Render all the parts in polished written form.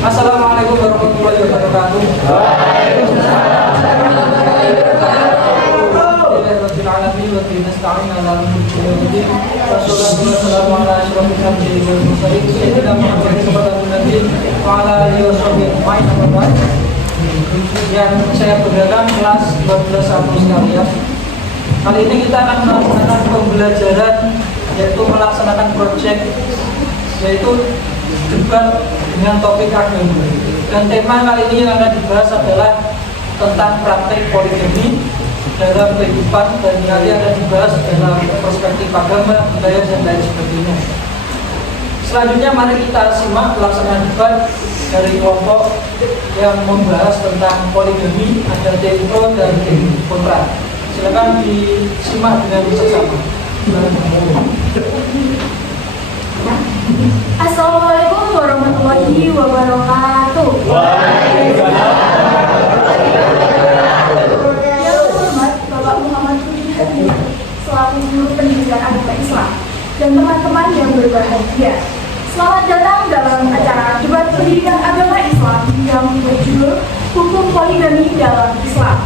Assalamualaikum warahmatullahi wabarakatuh. Waalaikumsalam warahmatullahi wabarakatuh. Alhamdulillahirabbil alamin nasta'in ala al-mursalin. Wassalatu wassalamu ala asyrofil anbiya'i wal mursalin sayyidina Muhammadin wa ala alihi washabihi ajmain. Yang saya berikan kelas 12 sekalian. Kali ini kita akan melaksanakan pembelajaran yaitu melaksanakan proyek yaitu debat dengan topik agama. Dan tema kali ini yang akan dibahas adalah tentang praktek poligami dalam kehidupan dan nanti akan dibahas dalam perspektif agama, budaya dan lain sebagainya. Selanjutnya mari kita simak pelaksanaan debat dari kelompok yang membahas tentang poligami, ada tim pro dan tim kontra. Silakan disimak dengan seksama. Assalamualaikum warahmatullahi wabarakatuh. Waalaikumsalam. Yang terhormat Bapak Muhammad Budi Hadi selaku guru pendidikan agama Islam dan teman-teman yang berbahagia. Selamat datang dalam acara debat pendidikan agama Islam yang berjudul Hukum Poligami dalam Islam.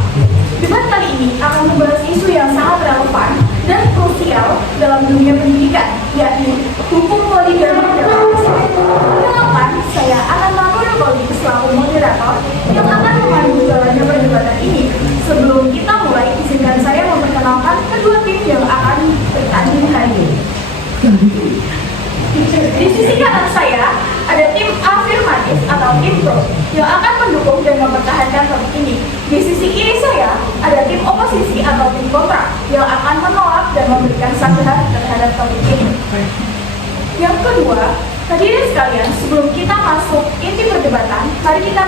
Debat kali ini akan membahas isu yang sangat relevan dan krusial dalam dunia pendidikan, yakni hukum poligami dalam Islam. Kenalkan, saya akan Nurul selaku moderator yang akan memandu jalannya perdebatan ini. Sebelum kita mulai, izinkan saya memperkenalkan kedua tim yang akan bertanding hari ini. Di sisi kanan saya ada tim afirmatif atau tim pro yang akan mendukung dan mempertahankan topik ini. Di sisi kiri saya ada tim oposisi atau tim kontra yang akan menolak dan memberikan sanggahan terhadap topik ini. Yang kedua, hadirin sekalian, sebelum kita masuk inti perdebatan, mari kita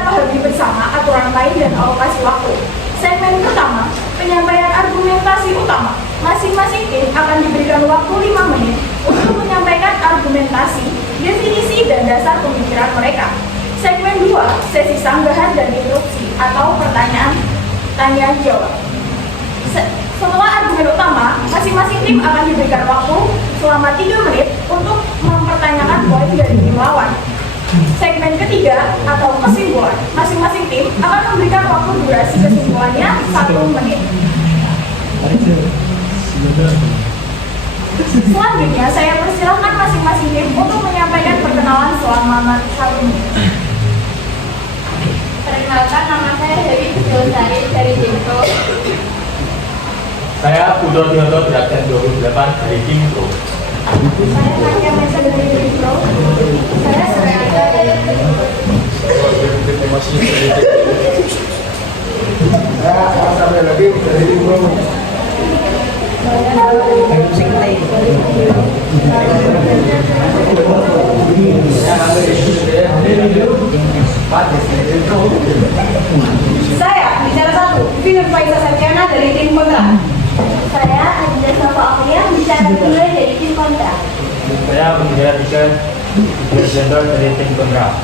pahami bersama aturan main dan alokasi waktu. Segmen pertama, penyampaian argumentasi utama. Masing-masing tim akan diberikan waktu 5 menit untuk menyampaikan argumentasi, definisi, dan dasar pemikiran mereka. Segmen 2, sesi sanggahan dan interupsi atau pertanyaan tanya jawab. Setelah argumen utama, masing-masing tim akan diberikan waktu selama 3 menit untuk mempertanyakan poin dari tim lawan. Segmen ketiga atau kesimpulan, masing-masing tim akan memberikan waktu durasi kesimpulannya 1 menit. Selanjutnya, saya persilahkan masing-masing tim untuk menyampaikan perkenalan selama 1 menit. Perkenalkan, nama saya Dewi Sari dari tim pro. Saya Putra Dioto Draken 28 dari tim pro. Saya Nadia Mesa dari tim pro. Saya Suryanita dari tim pro. Saya Asal lagi dari tim pro. Saya bicara 1, Vina Faisal Sarjana dari tim kontra. Saya Adila Safa Aulia, bicara 2 dari tim kontra. Saya Penggila 3 Gender dari tim kontra.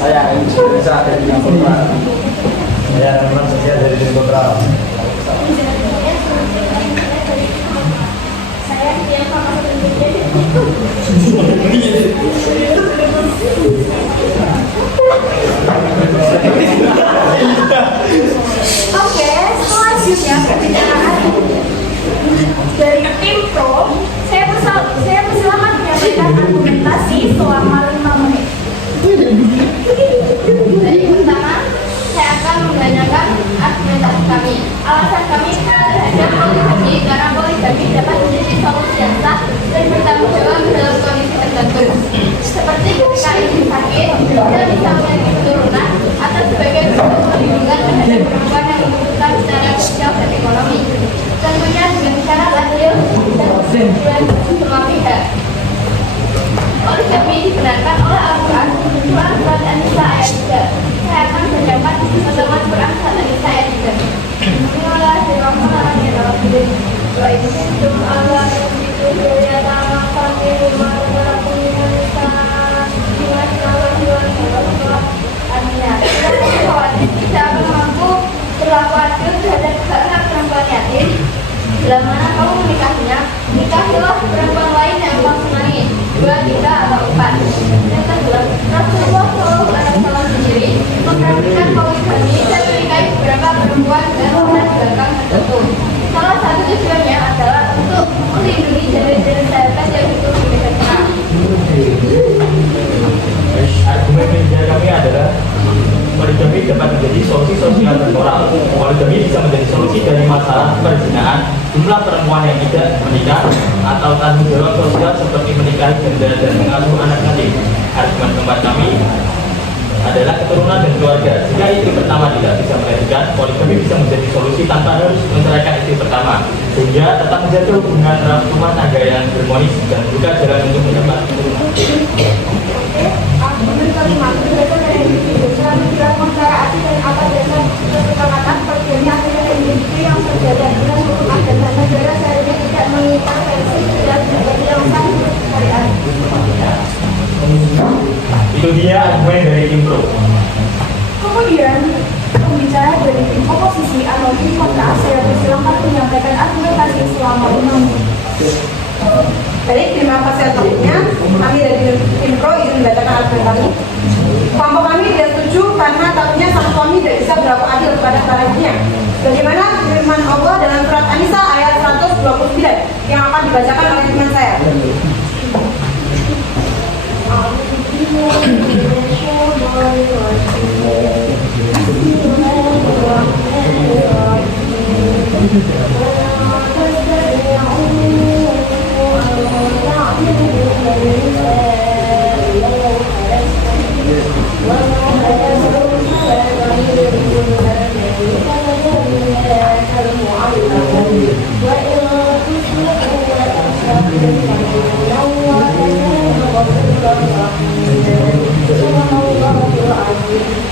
Saya Indonesia dari tim kontra. Saya Rahman Setia dari tim kontra. Saya yang sama seperti itu. Oke, selanjutnya perbicaraan dari tim pro. Saya persilahkan menyampaikan argumentasi selama 5 menit. Dari pertama, saya akan membanyakan argumentasi kami. Alasan kami terhadap poligami karena poligami dapat menjadi solusi yang sah dan bertanggung jawab dalam kondisi tertentu. Seperti ketika istri sakit, dia bisa memiliki keturunan atau sebagai bentuk perlindungan terhadap perempuan yang membutuhkan secara sosial dan ekonomi. Tentunya dengan syarat adil dan kesetujuan semua pihak. Poligami dibenarkan oleh Al-Quran, Quran surat An-Nisa ayat 3. Saya akan bacakan potongan Quran surat An-Nisa ayat 3. Bismillahirrahmanirrahim. Wa in kuntum ala yusitu yatama faqiru ma lakum min nisa tidak akan mampu berlaku adil terhadap hak perempuan yatim. Bila mana kamu menikahinya, nikahilah perempuan lain yang kamu senangi, 2, 3, atau 4. Yang ke-8, poligami dapat menjadi solusi sosial dan moral. Poligami bisa menjadi solusi dari masalah perzinahan, jumlah perempuan yang tidak menikah, atau tanggung jawab sosial seperti menikahi janda dan mengasuh anak yatim. Argumen keempat kami adalah keturunan dan keluarga. Jika istri pertama tidak bisa melahirkan, poligami bisa menjadi solusi tanpa harus menceraikan istri pertama, sehingga tetap menjaga hubungan rumah tangga yang harmonis dan buka jalan untuk mendapat keturunan. Argumen kelima, berdasarkan dari individu, selalu dilakukan secara adil dan atas dasar kesepakatan poligami akhirnya individu yang sejajar dengan hukum adat dan negara seharusnya tidak mengintervensi dan menghilangkan syariat. Itu dia argumen dari tim pro. Kemudian, pembicara dari tim oposisi atau tim kontra, saya persilahkan menyampaikan argumentasi selama 6 menit. Baik, terima kasih atas waktunya. Kami dari tim pro izin membacakan argumen kami. Kelompok kami tidak setuju karena takutnya sang suami tidak bisa berlaku adil kepada para istrinya. Bagaimana firman Allah dalam surat An-Nisa ayat 129 yang akan dibacakan oleh teman saya.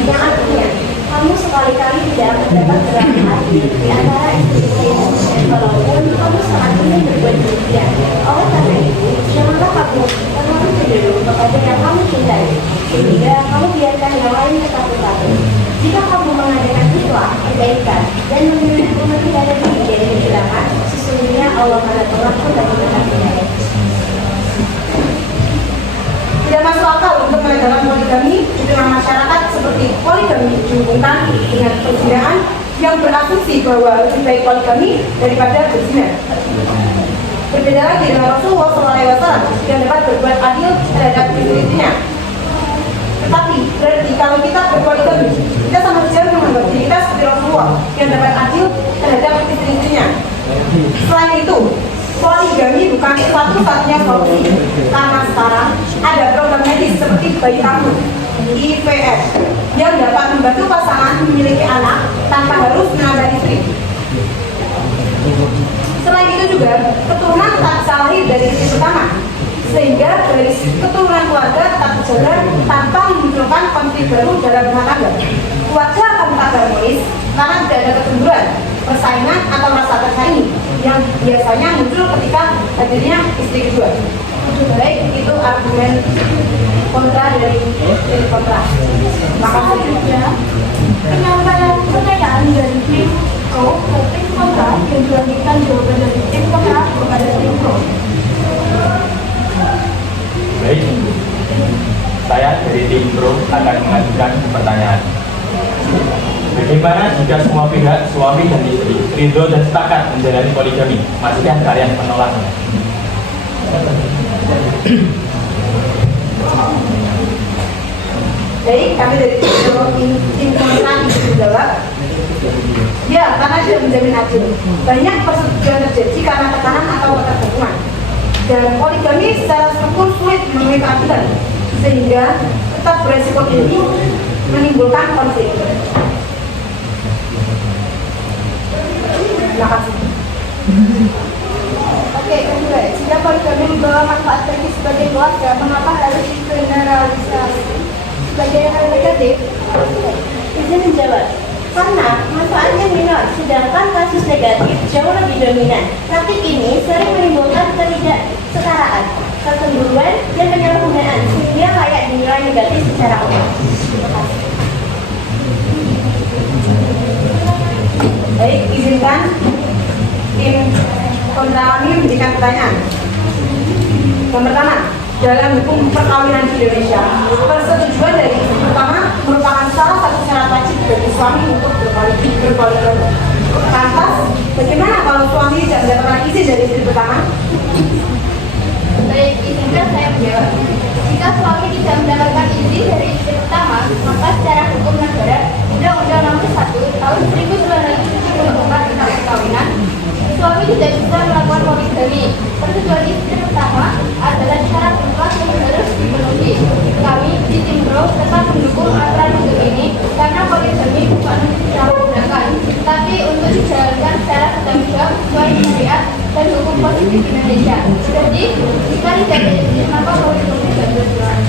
Yang artinya, kamu sekali-kali tidak akan dapat berlaku adil di antara istri-istrimu, walaupun kamu sangat ingin berbuat demikian. Oleh karena itu, janganlah kamu terlalu cenderung kepada yang kamu cintai, sehingga kamu biarkan yang lain tertakut-takut. Jika kamu mengadakan islah, kebaikan, dan menghindari diri dari kecelakaan, sesungguhnya Allah Maha Pengampun dan Maha Penyayang. Tidak masuk akal untuk melegalkan poligami di tengah masyarakat seperti poligami dihubungkan dengan perzinahan yang berasumsi bahwa lebih baik poligami daripada berzina. Berbeda lagi dengan Rasulullah SAW yang dapat berbuat adil terhadap istri-istrinya. Tetapi berarti kalau kita berpoligami, kita sama saja menganggap diri kita seperti Rasulullah yang dapat adil terhadap istri-istrinya. Selain itu, poligami bukan satu-satunya solusi karena sekarang ada program medis seperti bayi tabung IVF yang dapat membantu pasangan memiliki anak tanpa harus menambah istri. Selain itu juga keturunan tak bisa lahir dari istri pertama, sehingga dari keturunan keluarga tetap terjaga tanpa memunculkan konflik baru dalam rumah tangga. Keluarga akan tetap harmonis karena tidak ada kecemburuan, persaingan atau rasa tersaingi yang biasanya muncul ketika hadirnya istri kedua. Baik, itu argumen kontra dari kontra. Maka Selanjutnya, penyampaian pertanyaan dari tim pro ke tim kontra yang dilanjutkan jawaban dari tim kontra kepada tim pro. Baik, saya dari tim pro akan mengajukan pertanyaan. Bagaimana jika semua pihak, suami dan istri, ridho dan sepakat menjalani poligami? Masihkah kalian menolaknya? Baik, kami dari tim kontra menjawab. Ya, karena tidak menjamin adil. Banyak persetujuan terjadi karena tekanan atau ketergantungan. Dan poligami secara struktur sulit memenuhi keadilan, sehingga tetap beresiko tinggi menimbulkan konflik. Terima kasih. Oke, kedua, jika poligami membawa manfaat bagi sebagai keluarga, mengapa harus digeneralisasi sebagai hal negatif? Izin menjawab. Karena manfaatnya minor, sedangkan kasus negatif jauh lebih dominan. Praktik ini sering menimbulkan ketidaksetaraan, kecemburuan, dan penyalahgunaan, sehingga layak dinilai negatif secara umum. Terima kasih. Baik, izinkan tim kontra kami memberikan pertanyaan. Yang pertama, dalam hukum perkawinan di Indonesia, persetujuan dari istri pertama merupakan salah satu syarat wajib bagi suami untuk berpoligami. Lantas, bagaimana kalau suami tidak mendapatkan izin dari istri pertama? Baik, izinkan saya menjawab. Jika suami tidak mendapatkan izin dari istri pertama, maka secara hukum negara tetap mendukung aturan hukum ini karena poligami bukan untuk disalahgunakan, tapi untuk dijalankan secara bertanggung jawab sesuai syariat dan hukum positif Indonesia. Jadi, jika tidak ada maka poligami tidak berjalan.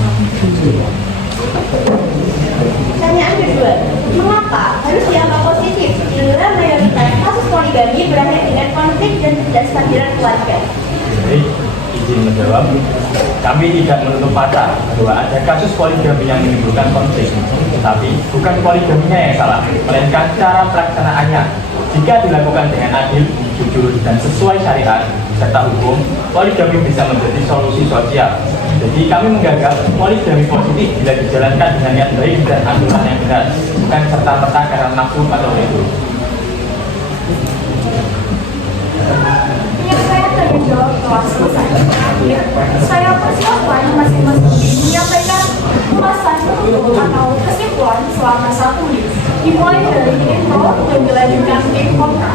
Pertanyaan kedua, mengapa harus dianggap positif bila mayoritas kasus poligami berakhir dengan konflik dan ketidakstabilan keluarga? Baik, izin menjawab. Kami tidak menutup mata bahwa ada kasus poligami yang menimbulkan konflik, tetapi bukan poligaminya yang salah, melainkan cara pelaksanaannya. Jika dilakukan dengan adil, jujur, dan sesuai syariat serta hukum, poligami bisa menjadi solusi sosial. Jadi kami menggagas poligami positif bila dijalankan dengan niat baik dan aturan yang benar, bukan serta-merta karena nafsu atau ego. Penyampaian dan menjawab telah selesai. Terakhir, saya persilakan masing-masing menyampaikan ulasan penutup atau kesimpulan selama 1 menit. Dimulai dari tim pro dan dilanjutkan tim kontra.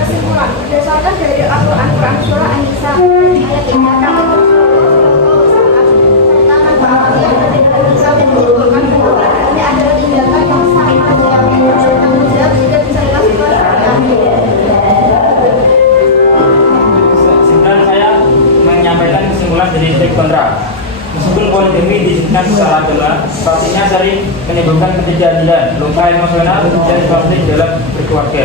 Kesimpulan, berdasarkan dari Al-Quran Surah An-Nisa ayat 5 kami serta manfaat yang tidak bisa menimbulkan kemudahan. Ini adalah tindakan yang sangat bertanggung jawab dan bisa dilakukan Sekarang saya menyampaikan kesimpulan dari tim kontra. Meskipun poligami diizinkan secara agama, pastinya sering menimbulkan ketidakadilan, luka emosional, dan konflik dalam berkeluarga.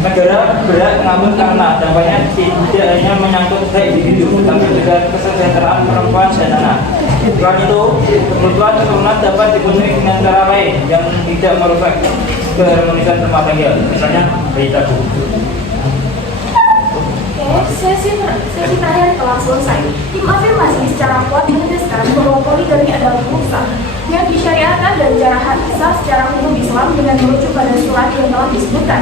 Negara berat mengambil karena dampaknya tidak hanya menyangkut hak individu, tetapi juga kesejahteraan perempuan dan anak. Selain itu, kebutuhan keturunan dapat dipenuhi dengan cara lain yang tidak merusak keharmonisan rumah tangga, misalnya bayi tabung. Sesi terakhir telah selesai. Tim afirmasi secara kuat menegaskan bahwa poligami adalah hukum sah yang disyariatkan dan sah secara hukum Islam dengan merujuk pada surat yang telah disebutkan.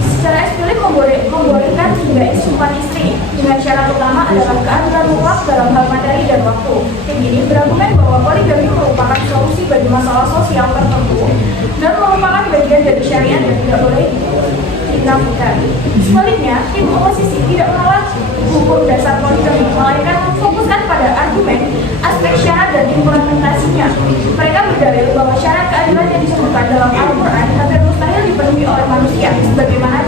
Secara eksplisit membolehkan hingga sumpah istri dengan syarat utama adalah keadilan mutlak dalam hal materi dan waktu. Tim ini berargumen bahwa poligami merupakan solusi bagi masalah sosial tertentu dan merupakan bagian dari syariat yang tidak boleh dinafikan. Sebaliknya, tim oposisi tidak menolak hukum dasar poligami, melainkan memfokuskan pada argumen, aspek syarat dan implementasinya. Mereka berdalil bahwa syarat keadilan yang disebutkan dalam Al-Quran hampir mustahil dipenuhi oleh manusia, sebagaimana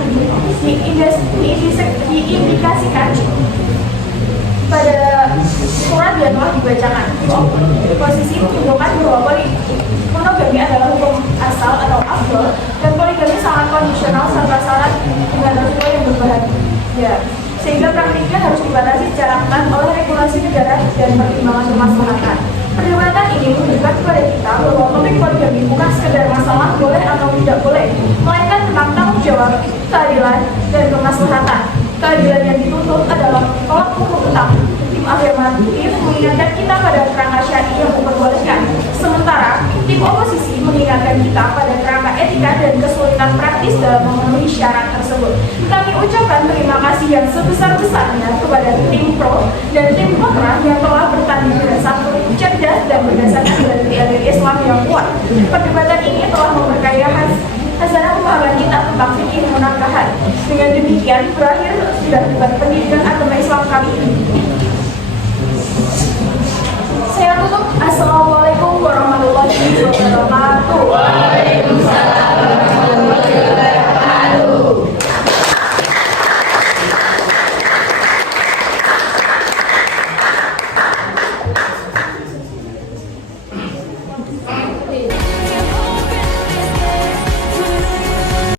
diindikasikan pada surat yang telah dibacakan. Posisi menunjukkan bahwa monogami adalah hukum asal atau afdol dan poligami sangat kondisional serta syarat dengan resiko yang berbahaya, sehingga praktiknya harus dibatasi secara ketat oleh regulasi negara dan pertimbangan kemaslahatan. Perdebatan ini menunjukkan kepada kita bahwa topik poligami bukan sekedar masalah boleh atau tidak boleh, melainkan tentang tanggung jawab, keadilan, dan kemaslahatan. Keadilan yang dituntut adalah tolak ukur utang. Tim afirmatif mengingatkan kita pada kerangka syar'i yang memperbolehkan, sementara tim oposisi mengingatkan kita pada kerangka etika dan kesulitan praktis dalam memenuhi syarat tersebut. Kami ucapkan terima kasih yang sebesar-besarnya kepada tim pro dan tim kontra yang telah bertanding dengan santun, cerdas, dan berdasarkan dalil Islam yang kuat. Perdebatan ini telah memperkaya hasanah pemahaman kita tentang fikih munakahat. Dengan demikian, berakhir sudah debat pendidikan agama Islam kali ini. Saya tutup. Assalamualaikum warahmatullahi wabarakatuh.